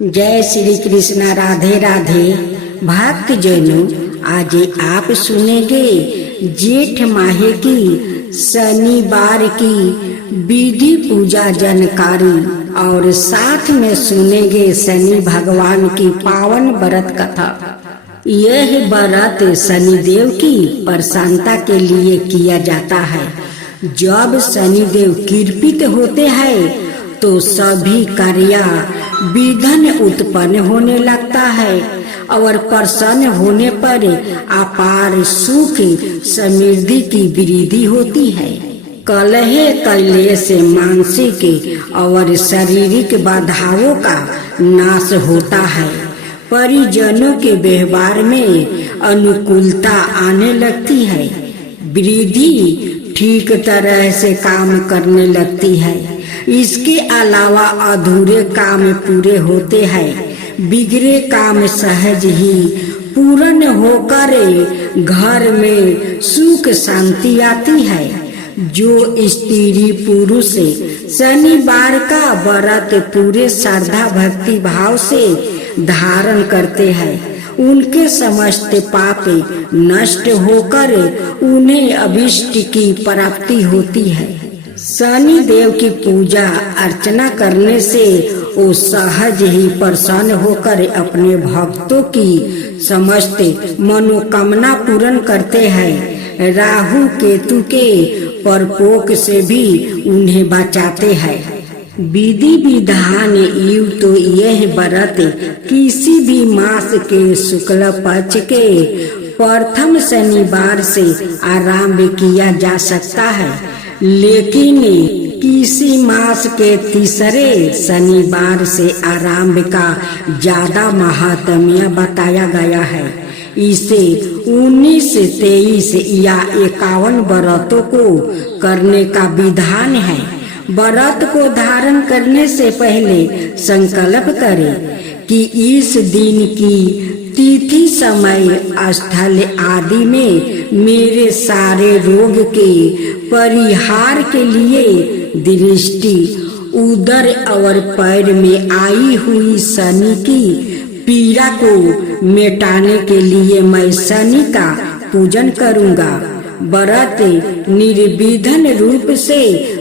जय श्री कृष्णा। राधे राधे। भक्त जनों, आज आप सुनेंगे जेठ माह की शनिवार की विधि पूजा जानकारी और साथ में सुनेंगे शनि भगवान की पावन व्रत कथा। यह व्रत शनिदेव की प्रसन्नता के लिए किया जाता है। जब शनिदेव कृपित होते हैं तो सभी कार्य विघ्न उत्पन्न होने लगता है और प्रसन्न होने पर अपार सुख समृद्धि की वृद्धि होती है। कलह कलेश मानसिक और शारीरिक बाधाओं का नाश होता है। परिजनों के व्यवहार में अनुकूलता आने लगती है। वृद्धि ठीक तरह से काम करने लगती है। इसके अलावा अधूरे काम पूरे होते हैं। बिगड़े काम सहज ही पूर्ण होकर घर में सुख शांति आती है। जो स्त्री पुरुष शनिवार का व्रत पूरे श्रद्धा भक्ति भाव से धारण करते हैं, उनके समस्त पाप नष्ट होकर उन्हें अभिष्ट की प्राप्ति होती है। शनि देव की पूजा अर्चना करने से वो सहज ही प्रसन्न होकर अपने भक्तों की समस्त मनोकामना पूर्ण करते हैं। राहु केतु के प्रकोप से भी उन्हें बचाते हैं। विधि विधान युक्त तो यह व्रत किसी भी मास के शुक्ल पक्ष के प्रथम शनिवार से आरंभ किया जा सकता है, लेकिन किसी मास के तीसरे शनिवार से आरंभ का ज्यादा महात्म्य बताया गया है। इसे 19, 23 या 51 व्रतों को करने का विधान है। व्रत को धारण करने से पहले संकल्प करें कि इस दिन की तिथि, समय, स्थल आदि में मेरे सारे रोग के परिहार के लिए दृष्टि, उदर और पैर में आई हुई शनि की पीड़ा को मिटाने के लिए मैं शनि का पूजन करूंगा। व्रत निर्विघ्न रूप से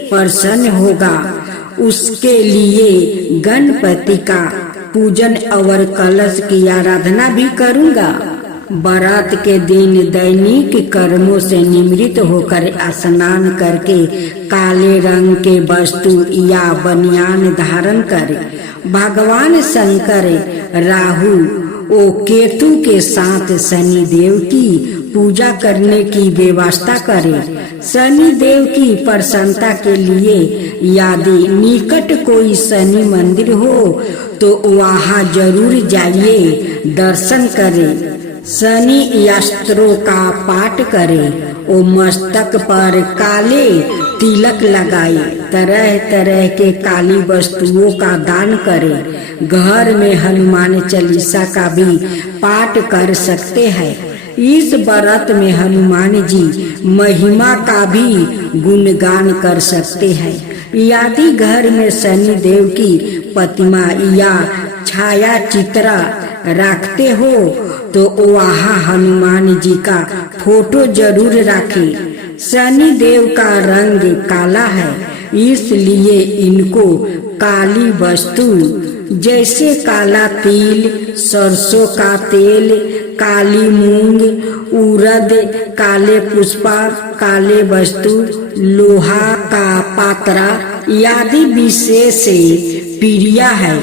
प्रसन्न होगा। उसके लिए गणपति का पूजन और कलश की आराधना भी करूंगा। व्रत के दिन दैनिक कर्मों से निवृत्त होकर स्नान करके काले रंग के वस्तु या बनियान धारण करें। भगवान शंकर, राहु और केतु के साथ शनि देव की पूजा करने की व्यवस्था करें। शनि देव की प्रसन्नता के लिए यदि निकट कोई शनि मंदिर हो तो वहाँ जरूर जाइए, दर्शन करें। शनि अस्त्रों का पाठ करें और मस्तक पर काले तिलक लगाए। तरह तरह के काली वस्तुओं का दान करें। घर में हनुमान चालीसा का भी पाठ कर सकते हैं। इस व्रत में हनुमान जी महिमा का भी गुणगान कर सकते हैं। यदि घर में शनि देव की प्रतिमा या छाया चित्र रखते हो तो वहाँ हनुमान जी का फोटो जरूर रखें। शनि देव का रंग काला है, इसलिए इनको काली वस्तु जैसे काला तिल, सरसों का तेल, काली मूंग, उड़द, काले पुष्पा, काले वस्तु, लोहा का पात्रा आदि विशेष प्रिय है,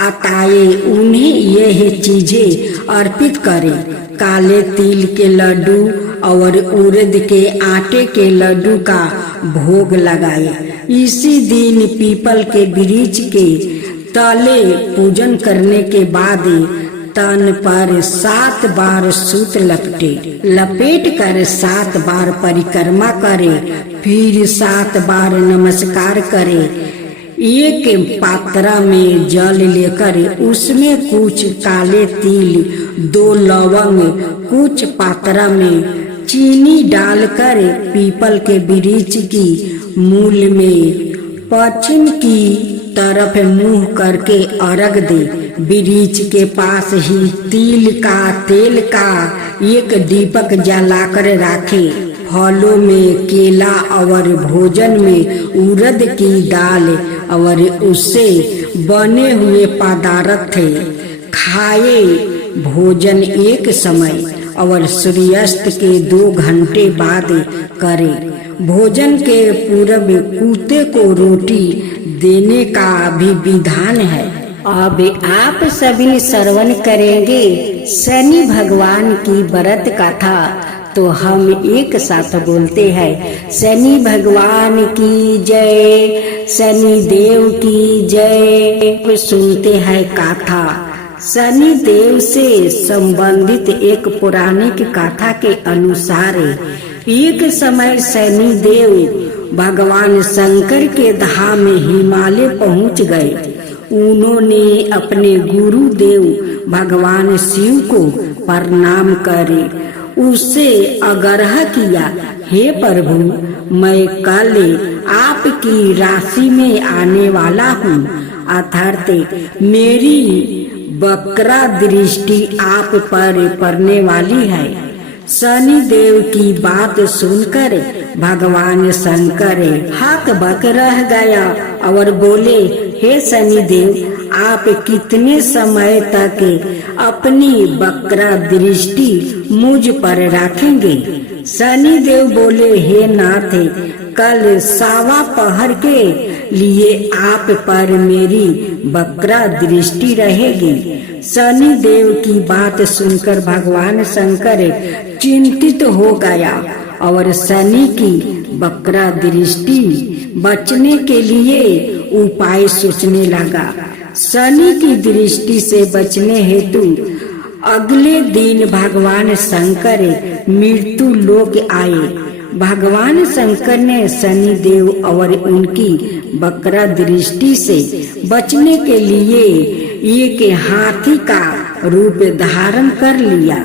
अताए उन्हें यह चीजें अर्पित करें। काले तिल के लड्डू और उड़द के आटे के लड्डू का भोग लगाए। इसी दिन पीपल के वृक्ष के तले पूजन करने के बाद तन पर 7 बार सूत लपेट कर 7 बार परिक्रमा करे, फिर 7 बार नमस्कार करे। एक पात्रा में जल लेकर उसमें कुछ काले तिल, 2 लवंग, कुछ पात्रा में चीनी डालकर पीपल के वृक्ष की मूल में पश्चिम की तरफ मुंह करके अर्घ दे। वृक्ष के पास ही तिल का तेल का एक दीपक जलाकर राखे। फलों में केला और भोजन में उड़द की दाल और उससे बने हुए पदार्थ थे। खाए भोजन एक समय और सूर्यास्त के 2 घंटे बाद करे। भोजन के पूर्व कुत्ते को रोटी देने का भी विधान है। अब आप सभी श्रवण करेंगे शनि भगवान की व्रत कथा। तो हम एक साथ बोलते हैं, शनि भगवान की जय, शनि देव की जय। सुनते हैं कथा। शनि देव से संबंधित एक पौराणिक कथा के अनुसार एक समय शनि देव भगवान शंकर के धाम हिमालय पहुंच गए। उन्होंने अपने गुरुदेव भगवान शिव को प्रणाम करे उससे आग्रह किया, हे प्रभु, मैं कल आपकी राशि में आने वाला हूँ, अर्थात मेरी वक्रा दृष्टि आप पर पड़ने वाली है। शनि देव की बात सुनकर भगवान शंकर हक बक रह गया और बोले, हे शनि देव, आप कितने समय तक अपनी वक्रा दृष्टि मुझ पर रखेंगे? शनि देव बोले, हे नाथ, कल 1.25 पहर के लिए आप पर मेरी वक्रा दृष्टि रहेगी। शनि देव की बात सुनकर भगवान शंकर चिंतित हो गया और शनि की वक्रा दृष्टि बचने के लिए उपाय सोचने लगा। शनि की दृष्टि से बचने हेतु अगले दिन भगवान शंकर मृत्यु लोक आए। भगवान शंकर ने शनि देव और उनकी वक्रा दृष्टि से बचने के लिए एक हाथी का रूप धारण कर लिया।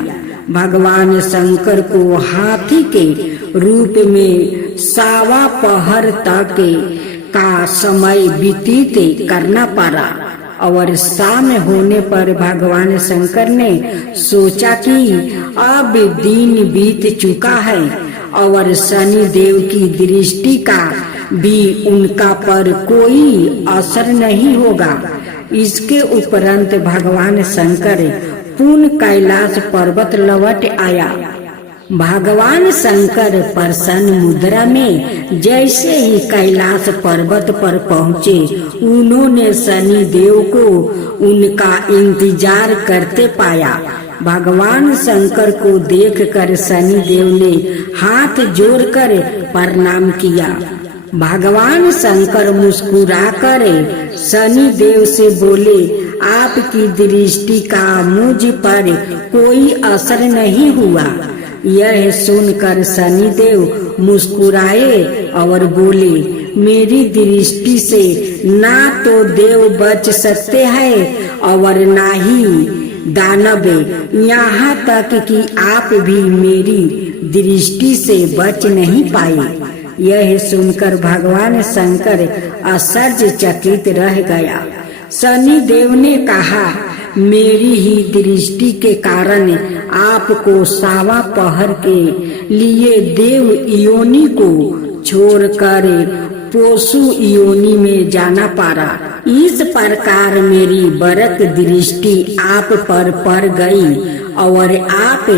भगवान शंकर को हाथी के रूप में 1.25 पहर तक का समय व्यतीत करना पड़ा और शाम होने पर भगवान शंकर ने सोचा कि अब दिन बीत चुका है और शनि देव की दृष्टि का भी उनका पर कोई असर नहीं होगा। इसके उपरांत भगवान शंकर पुनः कैलाश पर्वत लौट आया। भगवान शंकर प्रसन्न मुद्रा में जैसे ही कैलाश पर्वत पर पहुँचे, उन्होंने शनि देव को उनका इंतजार करते पाया। भगवान शंकर को देखकर शनि देव ने हाथ जोड़कर प्रणाम किया। भगवान शंकर मुस्कुराकर शनि देव से बोले, आपकी दृष्टि का मुझ पर कोई असर नहीं हुआ। यह सुनकर शनि देव मुस्कुराए और बोले, मेरी दृष्टि से ना तो देव बच सकते हैं और ना ही दानव, यहाँ तक कि आप भी मेरी दृष्टि से बच नहीं पाए। यह सुनकर भगवान शंकर आश्चर्यचकित रह गया। शनि देव ने कहा, मेरी ही दृष्टि के कारण आपको 1.25 पहर के लिए देव योनि को छोड़कर पशु योनि में जाना पड़ा। इस प्रकार मेरी वरक दृष्टि आप पर पड़ गई और आप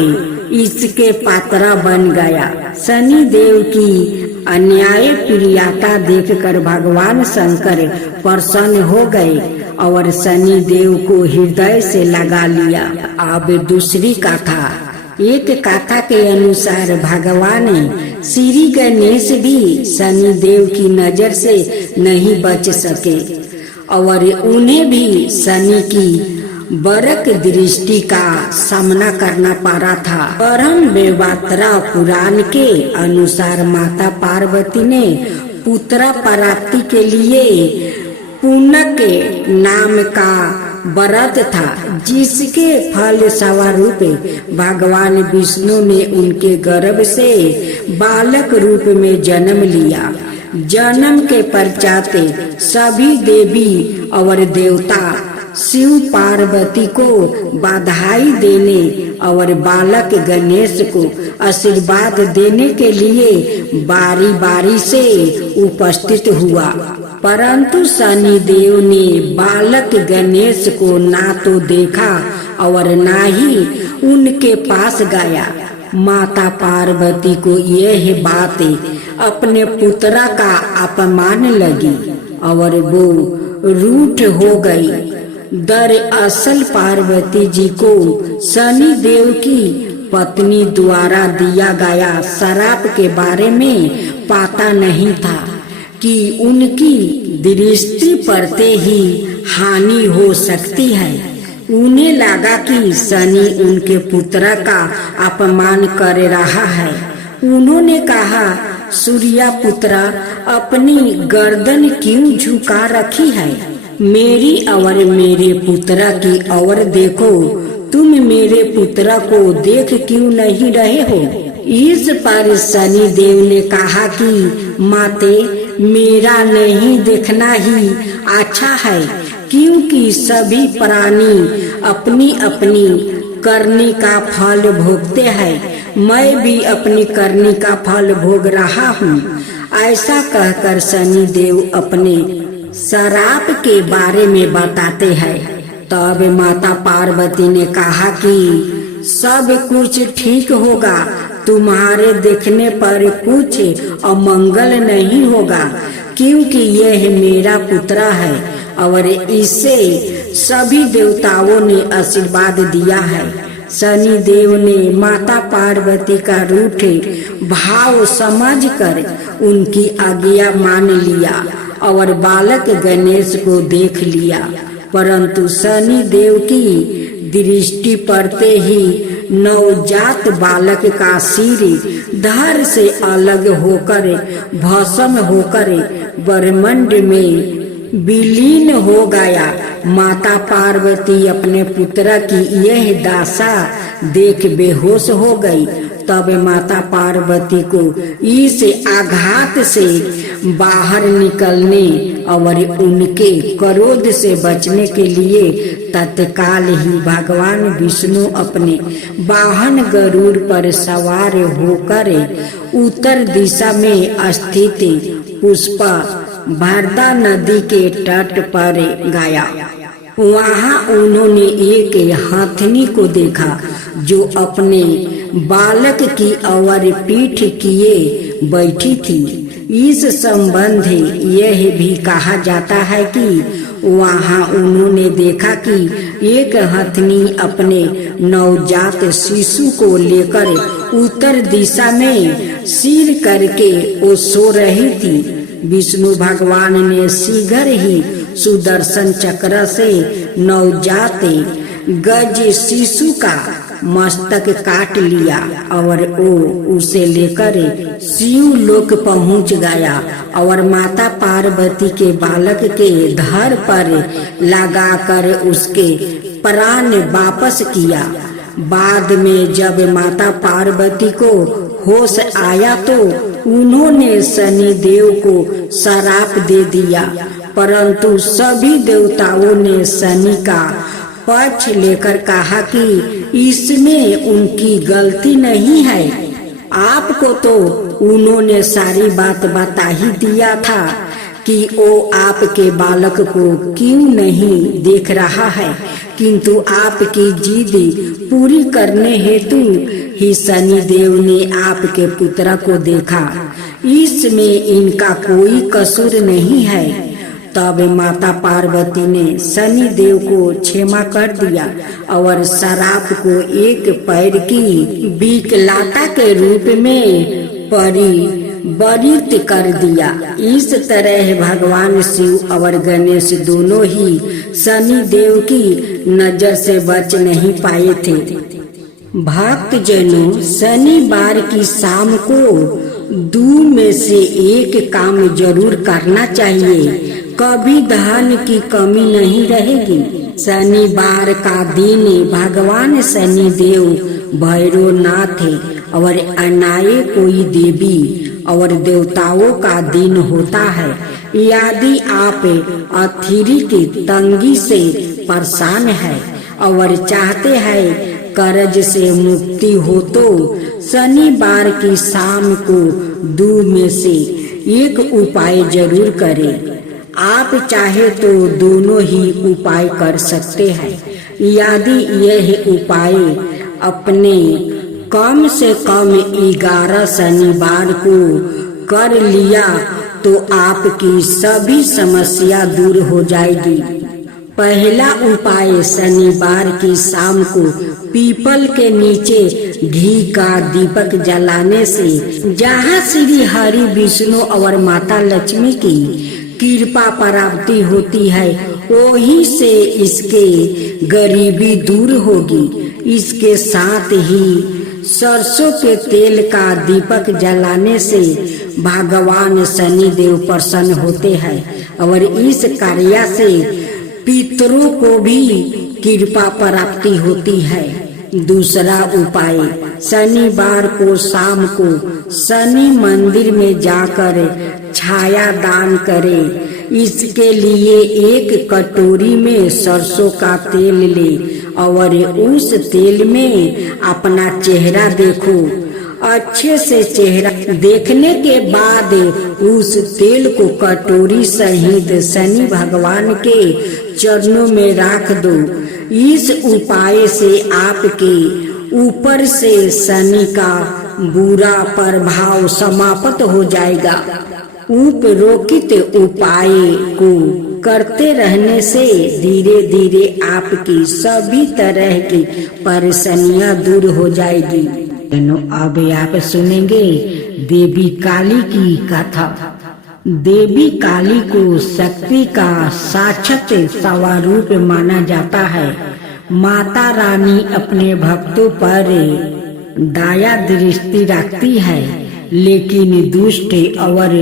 इसके पात्र बन गया। शनि देव की अन्याय प्रियता देखकर भगवान शंकर प्रसन्न हो गए और शनि देव को हृदय से लगा लिया। अब दूसरी कथा। एक कथा के अनुसार भगवान श्री गणेश भी शनि देव की नजर से नहीं बच सके और उन्हें भी शनि की वरक दृष्टि का सामना करना पड़ा था। परम बेवात्रा पुराण के अनुसार माता पार्वती ने पुत्र प्राप्ति के लिए पुनक नाम का व्रत था, जिसके फल स्वरूप भगवान विष्णु ने उनके गर्भ से बालक रूप में जन्म लिया। जन्म के पश्चात सभी देवी और देवता शिव पार्वती को बधाई देने और बालक गणेश को आशीर्वाद देने के लिए बारी बारी से उपस्थित हुआ। परंतु शनिदेव ने बालक गणेश को ना तो देखा और ना ही उनके पास गया। माता पार्वती को यह बात अपने पुत्रा का अपमान लगी और वो रूठ हो गई। दरअसल पार्वती जी को शनि देव की पत्नी द्वारा दिया गया शराप के बारे में पता नहीं था कि उनकी दृष्टि पड़ते ही हानि हो सकती है। उन्हें लगा कि शनि उनके पुत्र का अपमान कर रहा है। उन्होंने कहा, सूर्या पुत्रा, अपनी गर्दन क्यों झुका रखी है? मेरी और मेरे पुत्र की ओर देखो। तुम मेरे पुत्र को देख क्यों नहीं रहे हो? इस पर शनि देव ने कहा कि माते, मेरा नहीं देखना ही अच्छा है, क्योंकि सभी प्राणी अपनी अपनी करनी का फल भोगते हैं। मैं भी अपनी करनी का फल भोग रहा हूँ। ऐसा कहकर शनि देव अपने शराप के बारे में बताते हैं। तब माता पार्वती ने कहा कि सब कुछ ठीक होगा, तुम्हारे देखने पर कुछ अमंगल नहीं होगा, क्योंकि यह मेरा पुत्र है और इसे सभी देवताओं ने आशीर्वाद दिया है। शनि देव ने माता पार्वती का रूठे भाव समझकर उनकी आज्ञा मान लिया और बालक गणेश को देख लिया। परंतु शनि देव की दृष्टि पड़ते ही नवजात बालक का सिर धड़ से अलग होकर भस्म होकर ब्रह्मांड में विलीन हो गया। माता पार्वती अपने पुत्र की यह दशा देख बेहोश हो गई। तब माता पार्वती को इस आघात से बाहर निकलने और उनके क्रोध से बचने के लिए तत्काल ही भगवान विष्णु अपने वाहन गरुड़ पर सवार होकर उत्तर दिशा में स्थित पुष्पा भारदा नदी के तट पर गया। वहाँ उन्होंने एक हथनी को देखा जो अपने बालक की ओर पीठ किए बैठी थी। इस संबंध यह भी कहा जाता है कि वहाँ उन्होंने देखा कि एक हथनी अपने नवजात शिशु को लेकर उत्तर दिशा में सिर करके वो सो रही थी। विष्णु भगवान ने शीघ्र ही सुदर्शन चक्र से नवजात गज शिशु का मस्तक काट लिया और वो उसे लेकर शिव लोक पहुंच गया और माता पार्वती के बालक के धड़ पर लगाकर उसके प्राण वापस किया। बाद में जब माता पार्वती को होश आया तो उन्होंने शनि देव को श्राप दे दिया, परंतु सभी देवताओं ने शनि का पक्ष लेकर कहा कि इसमें उनकी गलती नहीं है। आपको तो उन्होंने सारी बात बता ही दिया था कि वो आपके बालक को क्यों नहीं देख रहा है, किंतु आपकी जिद पूरी करने हेतु ही शनि देव ने आपके पुत्र को देखा। इसमें इनका कोई कसूर नहीं है। तब माता पार्वती ने शनि देव को क्षमा कर दिया और श्राप को एक पैर की विकलाता के रूप में परिवर्तित कर दिया। इस तरह भगवान शिव और गणेश दोनों ही शनि देव की नजर से बच नहीं पाए थे। भक्त जनों, शनिवार की शाम को 2 में से 1 काम जरूर करना चाहिए, कभी धन की कमी नहीं रहेगी। शनिवार का दिन भगवान शनि देव, भैरवनाथ और अन्य कोई देवी और देवताओं का दिन होता है। यदि आप अतिरिक्त तंगी से परेशान है और चाहते हैं कर्ज से मुक्ति हो तो शनिवार की शाम को 2 में से एक उपाय जरूर करें। आप चाहे तो दोनों ही उपाय कर सकते हैं। यदि यह उपाय अपने कम से कम 11 शनिवार को कर लिया तो आपकी सभी समस्या दूर हो जाएगी। पहला उपाय शनिवार की शाम को पीपल के नीचे घी का दीपक जलाने से, जहाँ श्री हरि विष्णु और माता लक्ष्मी की कृपा प्राप्ति होती है, वहीं से इसके गरीबी दूर होगी। इसके साथ ही सरसों के तेल का दीपक जलाने से भगवान शनि देव प्रसन्न होते हैं और इस कार्य से पितरों को भी कृपा प्राप्ति होती है। दूसरा उपाय, शनिवार को शाम को शनि मंदिर में जाकर छाया दान करें। इसके लिए एक कटोरी में सरसों का तेल ले और उस तेल में अपना चेहरा देखो। अच्छे से चेहरा देखने के बाद उस तेल को कटोरी सहित शनि भगवान के चरणों में रख दो। इस उपाय से आपके ऊपर से शनि का बुरा प्रभाव समाप्त हो जाएगा। उपरोक्त उपाय को करते रहने से धीरे धीरे आपकी सभी तरह की परेशानियां दूर हो जाएगी। अब आप सुनेंगे देवी काली की कथा। देवी काली को शक्ति का साक्षात स्वरूप माना जाता है। माता रानी अपने भक्तों पर दया दृष्टि रखती है, लेकिन दुष्ट और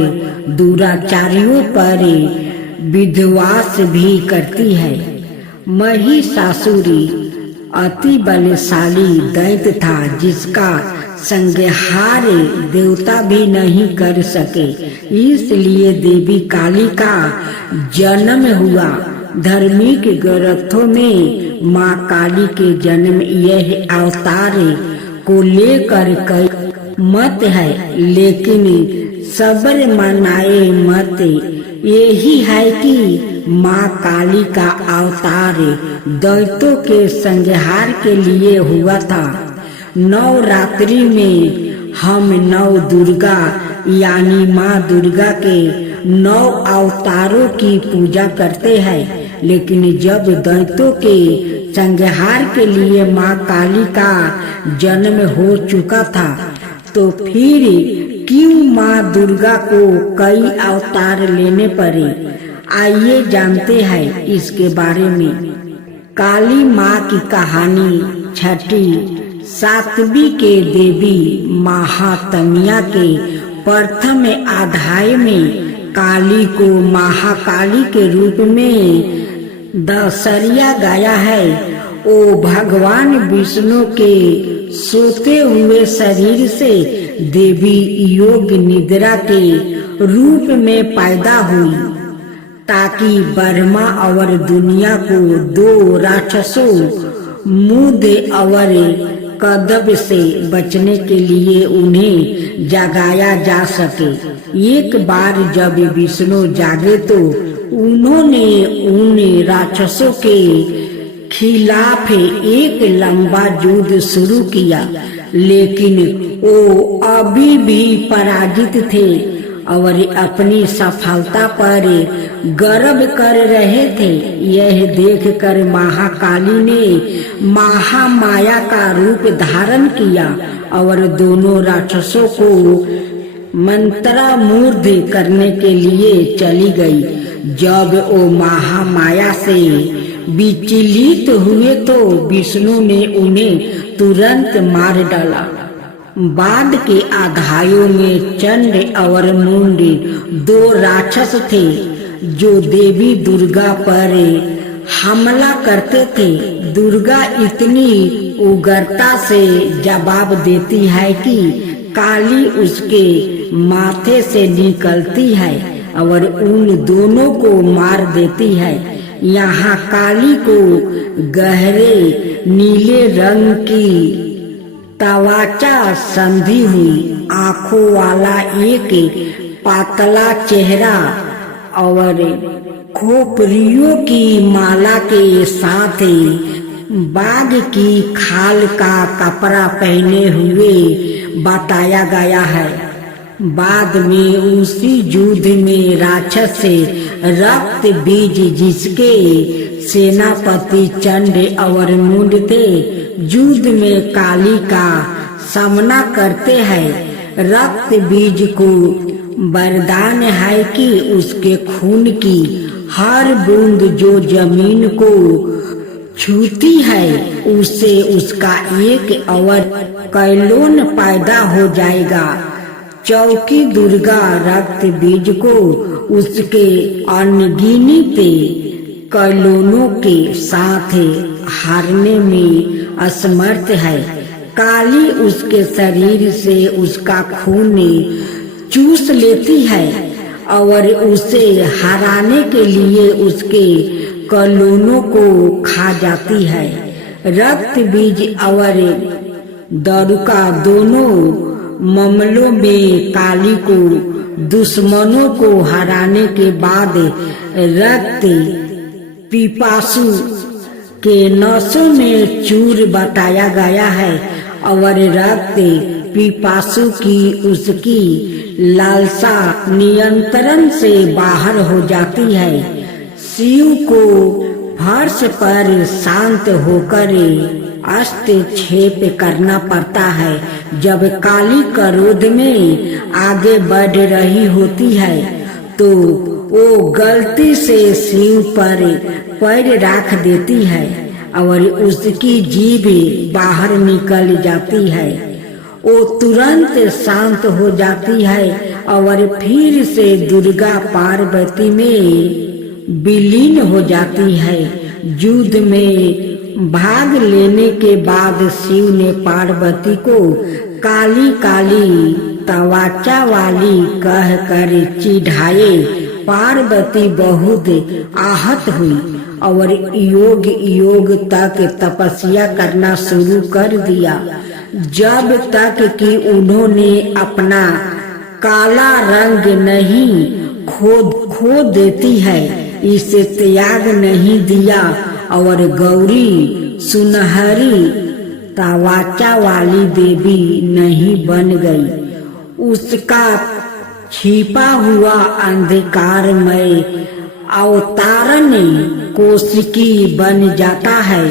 दुराचारियों पर विध्वंस भी करती है। महिषासुरी अति बलशाली दैत्य था, जिसका संहार देवता भी नहीं कर सके। इसलिए देवी काली का जन्म हुआ। धार्मिक ग्रंथों में माँ काली के जन्म यह अवतार को लेकर कई मत है, लेकिन सबर मनाए मत यही है कि माँ काली का अवतार दैत्यों के संहार के लिए हुआ था। नवरात्रि में हम नव दुर्गा यानी माँ दुर्गा के 9 अवतारों की पूजा करते हैं, लेकिन जब दैत्यों के संहार के लिए माँ काली का जन्म हो चुका था तो फिर क्यों माँ दुर्गा को कई अवतार लेने पड़े? आइए जानते हैं इसके बारे में। काली माँ की कहानी छठी सातवीं के देवी महात्म्य के प्रथम अध्याय में काली को महाकाली के रूप में दर्शाया गया है। वो भगवान विष्णु के सोते हुए शरीर से देवी योग निद्रा के रूप में पैदा हुई, ताकि ब्रह्मा और दुनिया को 2 राक्षसों मुद और कदब से बचने के लिए उन्हें जगाया जा सके। एक बार जब विष्णु जागे तो उन्होंने उन राक्षसों के खिलाफ एक लंबा युद्ध शुरू किया, लेकिन वो अभी भी पराजित थे और अपनी सफलता पर गर्व कर रहे थे। यह देखकर महाकाली ने महामाया का रूप धारण किया और दोनों राक्षसों को मंत्रमुग्ध करने के लिए चली गई। जब वो महामाया से विचलित हुए तो विष्णु ने उन्हें तुरंत मार डाला। बाद के अध्यायों में चंड और मुंड 2 राक्षस थे जो देवी दुर्गा पर हमला करते थे। दुर्गा इतनी उग्रता से जवाब देती है कि काली उसके माथे से निकलती है और उन दोनों को मार देती है। यहाँ काली को गहरे नीले रंग की तवाचा संधी हुई आंखों वाला एक पातला चेहरा और खोपड़ियों की माला के साथ बाघ की खाल का कपड़ा पहने हुए बताया गया है। बाद में उसी युद्ध में राक्षस से रक्त बीज जिसके सेनापति चंड और मुंड थे युद्ध में काली का सामना करते हैं। रक्त बीज को वरदान है कि उसके खून की हर बूंद जो जमीन को छूती है उससे उसका एक और कैलोन पैदा हो जाएगा। चौकी दुर्गा रक्त बीज को उसके अनगिनत कैलोनों के साथ हारने में असमर्थ है। काली उसके शरीर से उसका खून चूस लेती है और उसे हराने के लिए उसके कैलोनों को खा जाती है। रक्त बीज और दरुका दोनों मामलों में काली को दुश्मनों को हराने के बाद रक्त पिपासु के नसों में चूर बताया गया है और रक्त पिपासु की उसकी लालसा नियंत्रण से बाहर हो जाती है। शिव को फर्श पर शांत होकर हस्तक्षेप करना पड़ता है। जब काली क्रोध में आगे बढ़ रही होती है तो वो गलती से शिव पर पैर रख देती है और उसकी जीभ बाहर निकल जाती है। वो तुरंत शांत हो जाती है और फिर से दुर्गा पार्वती में विलीन हो जाती है। युद्ध में भाग लेने के बाद शिव ने पार्वती को काली काली तवाचा वाली कहकर चिढ़ाए। पार्वती बहुत आहत हुई और योग योग तक तपस्या करना शुरू कर दिया जब तक कि उन्होंने अपना काला रंग नहीं खो देती है इसे त्याग नहीं दिया और गौरी सुनहरी तवाचा वाली देवी नहीं बन गई। उसका छिपा हुआ अंधकारमय अवतारण कोशिकी बन जाता है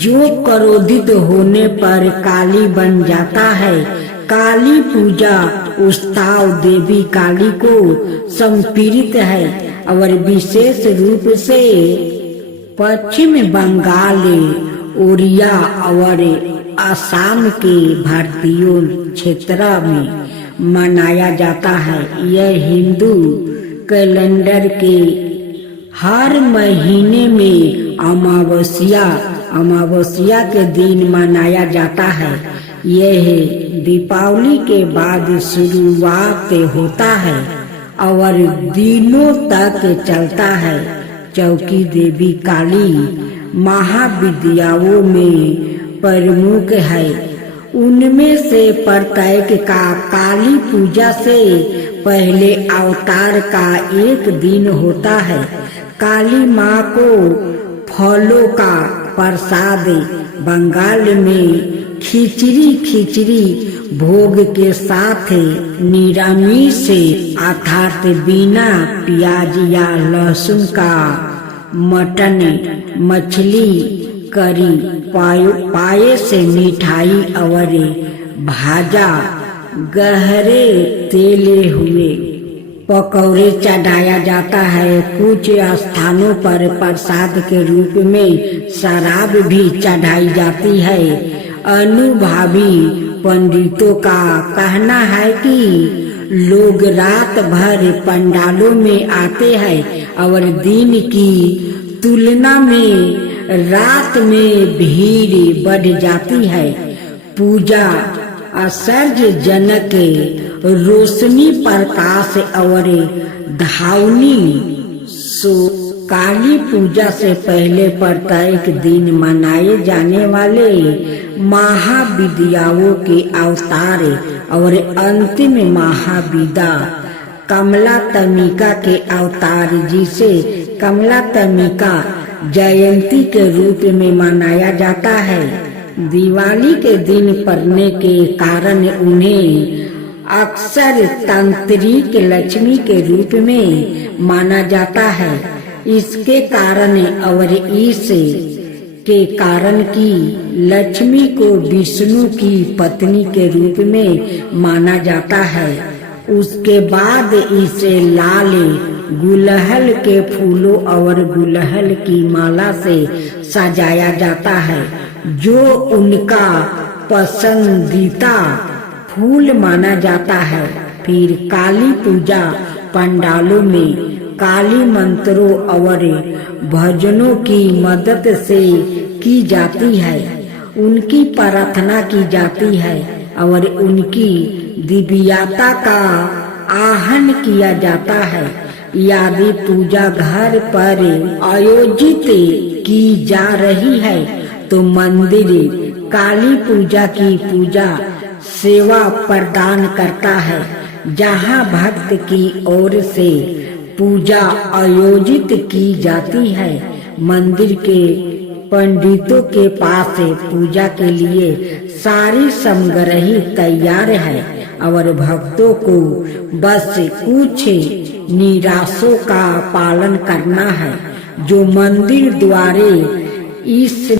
जो क्रोधित होने पर काली बन जाता है। काली पूजा उत्सव देवी काली को समर्पित है और विशेष रूप से पश्चिम बंगाल, उड़िया और असम के भारतीय क्षेत्र में मनाया जाता है। यह हिंदू कैलेंडर के हर महीने में अमावस्या के दिन मनाया जाता है। यह दीपावली के बाद शुरुआत होता है और दिनों तक चलता है। चौकी देवी काली महाविद्याओं में प्रमुख है। उनमें से प्रत्येक का काली पूजा से पहले अवतार का एक दिन होता है। काली माँ को फलों का प्रसाद बंगाल में खिचड़ी भोग के साथ निरामिष अर्थात बिना प्याज या लहसुन का मटन, मछली, करी, पाए से मिठाई और भाजा गहरे तेले हुए पकौड़े चढ़ाया जाता है। कुछ स्थानों पर प्रसाद के रूप में शराब भी चढ़ाई जाती है। अनुभवी पंडितों का कहना है कि लोग रात भर पंडालों में आते हैं और दिन की तुलना में रात में भीड़ बढ़ जाती है। पूजा आश्चर्यजनक रोशनी प्रकाश और धावनी सो काली पूजा से पहले प्रत्येक दिन मनाए जाने वाले महाविद्याओं के अवतार और अंतिम महाविद्या कमलात्मिका के अवतार, जिसे कमलात्मिका जयंती के रूप में मनाया जाता है। दिवाली के दिन पड़ने के कारण उन्हें अक्सर तांत्रिक लक्ष्मी के रूप में माना जाता है। इसके कारण और इस के कारण की लक्ष्मी को विष्णु की पत्नी के रूप में माना जाता है। उसके बाद इसे लाल गुलहल के फूलों और गुलहल की माला से सजाया जाता है, जो उनका पसंदीदा फूल माना जाता है। फिर काली पूजा पंडालों में काली मंत्रों और भजनों की मदद से की जाती है। उनकी प्रार्थना की जाती है और उनकी दिव्यता का आहन किया जाता है। यदि पूजा घर पर आयोजित की जा रही है तो मंदिर काली पूजा की पूजा सेवा प्रदान करता है, जहां भक्त की ओर से पूजा आयोजित की जाती है। मंदिर के पंडितों के पास पूजा के लिए सारी सामग्री तैयार है और भक्तों को बस कुछ निराशों का पालन करना है, जो मंदिर द्वारे इस